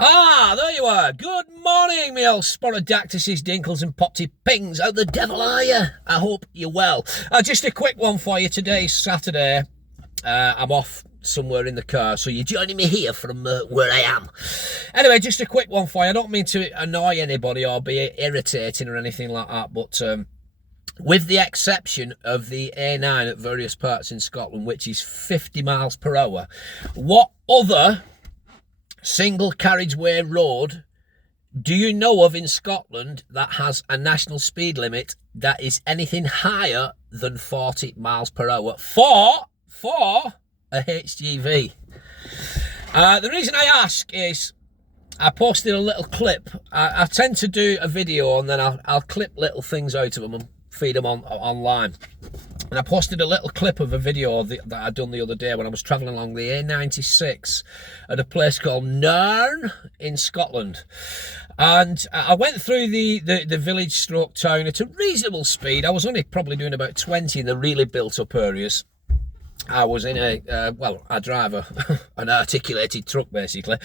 Ah, there you are. Good morning, me old sporodactyses, dinkles and popty pings. How the devil are you? I hope you're well. Just a quick one for you. Today's Saturday. I'm off somewhere in the car, so you're joining me here from where I am. Anyway, just a quick one for you. I don't mean to annoy anybody or be irritating or anything like that, but with the exception of the A9 at various parts in Scotland, which is 50 miles per hour, what other single carriageway road do you know of in Scotland that has a national speed limit that is anything higher than 40 miles per hour for a HGV? The reason I ask is I posted a little clip. I tend to do a video and then I'll clip little things out of them and feed them online. And I posted a little clip of a video that I'd done the other day when I was travelling along the A96 at a place called Nairn in Scotland. And I went through the village stroke town at a reasonable speed. I was only probably doing about 20 in the really built up areas. I was in I drive an articulated truck basically.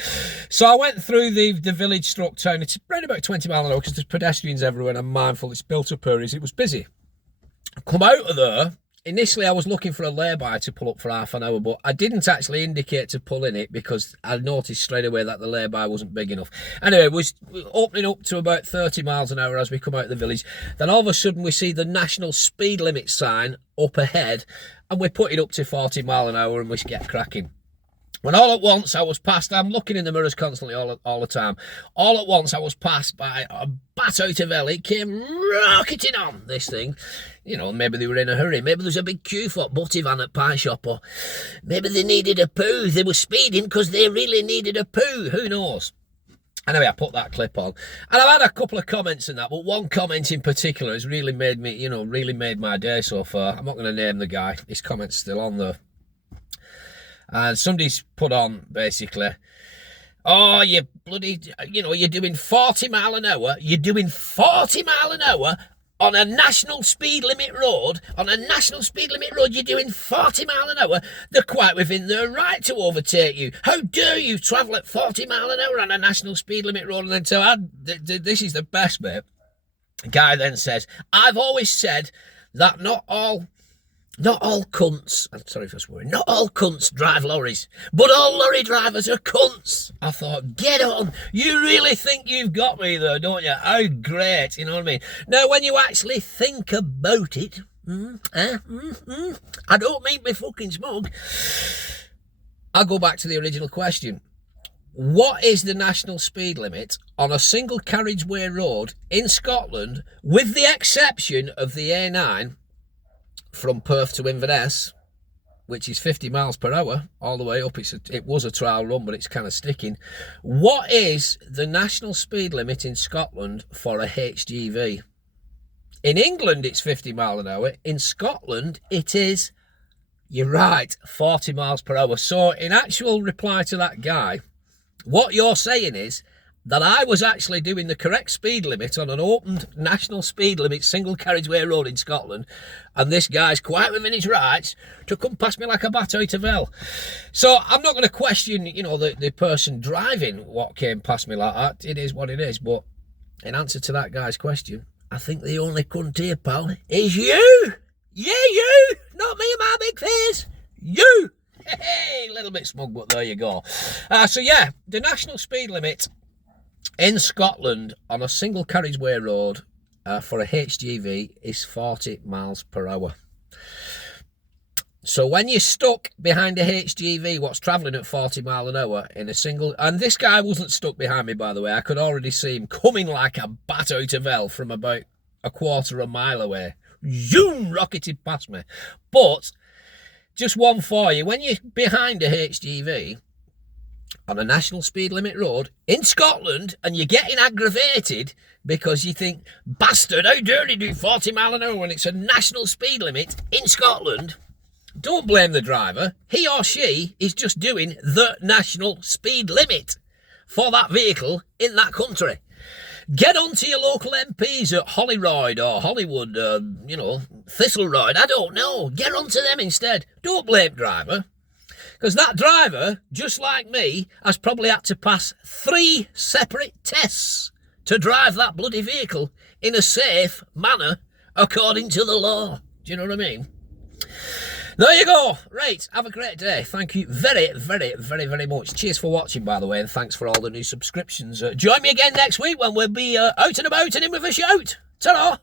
So I went through the village stroke town. It's around about 20 miles an hour because there's pedestrians everywhere and I'm mindful it's built up areas. It was busy. Come out of there. Initially, I was looking for a lay-by to pull up for half an hour, but I didn't actually indicate to pull in it because I noticed straight away that the lay-by wasn't big enough. Anyway, we're opening up to about 30 miles an hour as we come out of the village. Then all of a sudden, we see the national speed limit sign up ahead, and we put it up to 40 mile an hour, and we get cracking. When all at once I was passed, I'm looking in the mirrors constantly all the time. All at once I was passed by a bat out of hell. It came rocketing on, this thing. You know, maybe they were in a hurry. Maybe there was a big queue for a butty van at pie shop. Or maybe they needed a poo. They were speeding because they really needed a poo. Who knows? Anyway, I put that clip on. And I've had a couple of comments in that, but one comment in particular has really made me, really made my day so far. I'm not going to name the guy. His comment's still on there. And somebody's put on, basically, oh, you bloody, you're doing 40 mile an hour. You're doing 40 mile an hour on a national speed limit road. On a national speed limit road, you're doing 40 mile an hour. They're quite within their right to overtake you. How dare you travel at 40 mile an hour on a national speed limit road? And then to add, this is the best bit. The guy then says, I've always said that not all cunts, I'm sorry for swearing, not all cunts drive lorries, but all lorry drivers are cunts. I thought, get on. You really think you've got me though, don't you? How great, you know what I mean? Now, when you actually think about it, I don't mean me fucking smug. I'll go back to the original question. What is the national speed limit on a single carriageway road in Scotland, with the exception of the A9, from Perth to Inverness, which is 50 miles per hour all the way up? It was a trial run, but it's kind of sticking. What is the national speed limit in Scotland for a HGV? In England, it's 50 mile an hour. In Scotland, it is, you're right, 40 miles per hour. So in actual reply to that guy, what you're saying is that I was actually doing the correct speed limit on an opened national speed limit single carriageway road in Scotland, and this guy's quite within his rights to come past me like a bat out of hell. So I'm not going to question, the person driving what came past me like that. It is what it is. But in answer to that guy's question, I think the only cunt here, pal, is you. Yeah, you. Not me and my big face. You. Hey, a little bit smug, but there you go. So yeah, the national speed limit in Scotland on a single carriageway road for a HGV is 40 miles per hour. So when you're stuck behind a HGV what's travelling at 40 mile an hour in a single... And this guy wasn't stuck behind me, by the way. I could already see him coming like a bat out of hell from about a quarter of a mile away. Zoom, rocketed past me. But just one for you. When you're behind a HGV on a national speed limit road in Scotland and you're getting aggravated because you think, bastard, how dare he do 40 mile an hour when it's a national speed limit in Scotland? Don't blame the driver. He or she is just doing the national speed limit for that vehicle in that country. Get on to your local MPs at Holyroyd or Hollywood, Thistleroyd, I don't know. Get on to them instead. Don't blame driver. Because that driver, just like me, has probably had to pass 3 separate tests to drive that bloody vehicle in a safe manner according to the law. Do you know what I mean? There you go. Right, have a great day. Thank you very, very, very, very much. Cheers for watching, by the way, and thanks for all the new subscriptions. Join me again next week when we'll be out and about and in with a shout. Ta-ra!